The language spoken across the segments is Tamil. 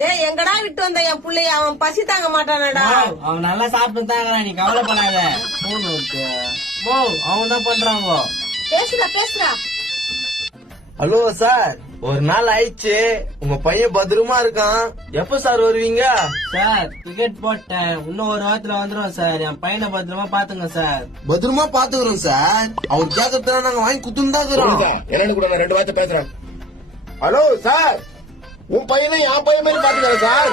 டேய் எங்கடா விட்டு வந்த என் புள்ளைய? அவன் பசி தாங்க மாட்டானடா. அவன் நல்லா சாப்பிட்டு தாங்கிறான், நீ கவலைப்படாத. அவன் தான் பண்றாங்க. பேசுடா. ஹலோ சார், ஒரு நாள் ஆயிடுச்சு, உங்க பையன் பத்திரமா இருக்கான். எப்ப சார் வருவீங்க? சார் டிக்கெட் போட்டேன், இன்னும் ஒரு வாரத்துல வந்துடும் சார். என் பையனை பத்திரமா பாத்துங்க சார். பத்திரமா பாத்துக்கிறோம் சார். அவர் கேட்கறதுல நாங்க வாங்கி குத்துன்னு தான் இருக்கிறோம். என்னன்னு கூட நான் 2 வார்த்தை பேசுறேன். ஹலோ சார், உன் பையனை என் பையன் மாதிரி பாத்துக்கிறேன் சார்.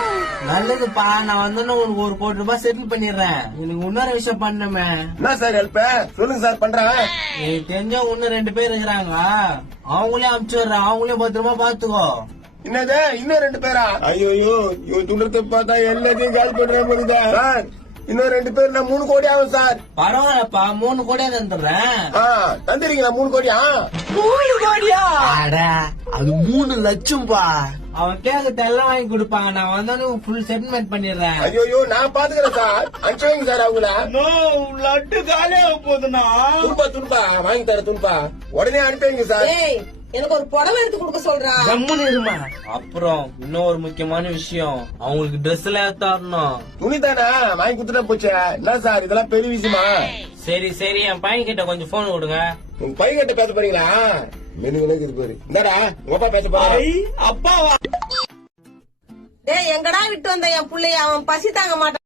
நல்லதுப்பா, நான் வந்தோன்னு உனக்கு 1 கோடி ரூபாய் செட்டில் பண்ணிடுறேன். எனக்கு இன்னொரு விஷயம் பண்ணுமே. என்ன சார் ஹெல்ப்? சொல்லுங்க சார், பண்றேன். எனக்கு தெரிஞ்ச இன்னும் 2 பேர் இருக்கிறாங்க, அவங்களே அனுப்பிச்சு விடுறேன். அவங்களே பத்திரமா பாத்துக்கோ. என்னது இன்னும் 2 பேரா? ஐயோ இவன் துண்டத்தை பார்த்தா எல்லாத்தையும் கால் பண்றேன் சார். இன்னும் 2 பேர் 3 கோடி ஆகும் சார். பரவாயில்லப்பா, 3 கோடியா தந்துடுறேன். தந்துறீங்களா 3 கோடியா? 3 கோடியா? அட, அது 3 லட்சம்பா. அவன் கேட்கறது எல்லாம் வாங்கி கொடுப்பாங்க. நான் வந்தோன்னு ஃபுல் செட்டில்மெண்ட் பண்ணிடுறேன். ஐயோ நான் பாத்துக்கிறேன் சார். அனுப்பிச்சு வைங்க சார் அவங்கள. லட்டு காலியாக போகுதுண்ணா. துன்பா வாங்கி தர துன்பா, உடனே அனுப்பி வைங்க சார். டேய் எனக்கு ஒரு புடவை எடுத்து கொடுக்க சொல்றா. அப்புறம் இன்னொரு முக்கியமான விஷயம், அவங்களுக்கு ட்ரெஸ் எல்லாம் தரணும். துணி தானே வாங்கி குடுத்துட்டா போச்சு. என்ன சார் இதெல்லாம் பெரிய விஷயமா? சரி, என் பையன் கிட்ட கொஞ்சம் போன் கொடுங்க. உங்க பையன் கிட்ட பேச போறீங்களா? மெனுக்கு இது பாரு. இந்தாடா உங்க அப்பா பேச போறாரு. அப்பாவா? டேய் எங்கடா விட்டு வந்த என் புள்ளைய? அவன் பசி தாங்க மாட்டான்.